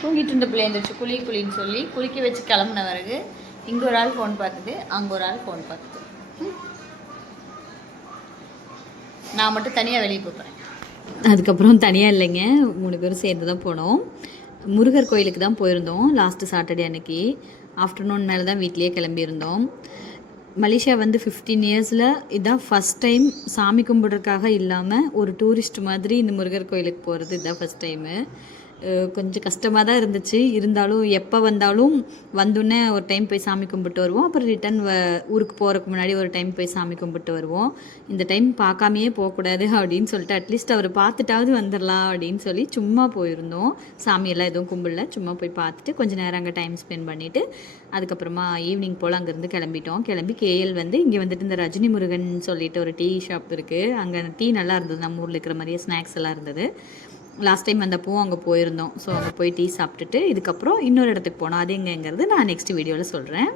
தூங்கிட்டு இருந்த பிள்ளை எழுந்திரிச்சு குளின்னு சொல்லி குளிக்க வச்சு கிளம்புன பிறகு இங்கே ஒரு ஆள் ஃபோன் பார்த்துட்டு அங்கே ஒரு ஆள் ஃபோன் பார்த்துட்டு நான் மட்டும் தனியாக வெளியே போகிறேன். அதுக்கப்புறம் தனியாக இல்லைங்க, 3 பேரும் சேர்ந்து தான் போனோம். முருகர் கோயிலுக்கு தான் போயிருந்தோம் லாஸ்ட்டு சாட்டர்டே அன்னைக்கு. ஆஃப்டர்நூன் மேலே தான் வீட்லேயே கிளம்பியிருந்தோம். மலேசியா வந்து 15 இயர்ஸில் இதுதான் ஃபஸ்ட் டைம் சாமி கும்பிட்றதுக்காக இல்லாமல் ஒரு டூரிஸ்ட் மாதிரி இந்த முருகர் கோயிலுக்கு போகிறது இதுதான் ஃபஸ்ட் டைமு. கொஞ்சம் கஷ்டமாக தான் இருந்துச்சு. இருந்தாலும் எப்போ வந்தாலும் வந்தோடனே ஒரு டைம் போய் சாமி கும்பிட்டு வருவோம். அப்புறம் ரிட்டன் ஊருக்கு போகிறதுக்கு முன்னாடி ஒரு டைம் போய் சாமி கும்பிட்டு வருவோம். இந்த டைம் பார்க்காமையே போகக்கூடாது அப்படின்னு சொல்லிட்டு அட்லீஸ்ட் அவர் பார்த்துட்டாவது வந்துடலாம் அப்படின்னு சொல்லி சும்மா போயிருந்தோம். சாமியெல்லாம் எதுவும் கும்பிடல, சும்மா போய் பார்த்துட்டு கொஞ்சம் நேரம் அங்கே டைம் ஸ்பெண்ட் பண்ணிவிட்டு அதுக்கப்புறமா ஈவினிங் போல் அங்கேருந்து கிளம்பிட்டோம். கிளம்பி கேஎல் வந்து இங்கே வந்துட்டு இந்த ரஜினி முருகன் சொல்லிட்டு ஒரு டீ ஷாப் இருக்குது. அங்கே டீ நல்லா இருந்தது, நம்ம ஊரில் இருக்கிற மாதிரியே ஸ்நாக்ஸ் எல்லாம் இருந்தது. லாஸ்ட் டைம் வந்தப்போ அங்கே போயிருந்தோம். ஸோ அங்கே போய் டீ சாப்பிட்டுட்டு இதுக்கப்புறம் இன்னொரு இடத்துக்கு போனோம். அது எங்கேங்கிறது நான் நெக்ஸ்ட் வீடியோவில் சொல்கிறேன்.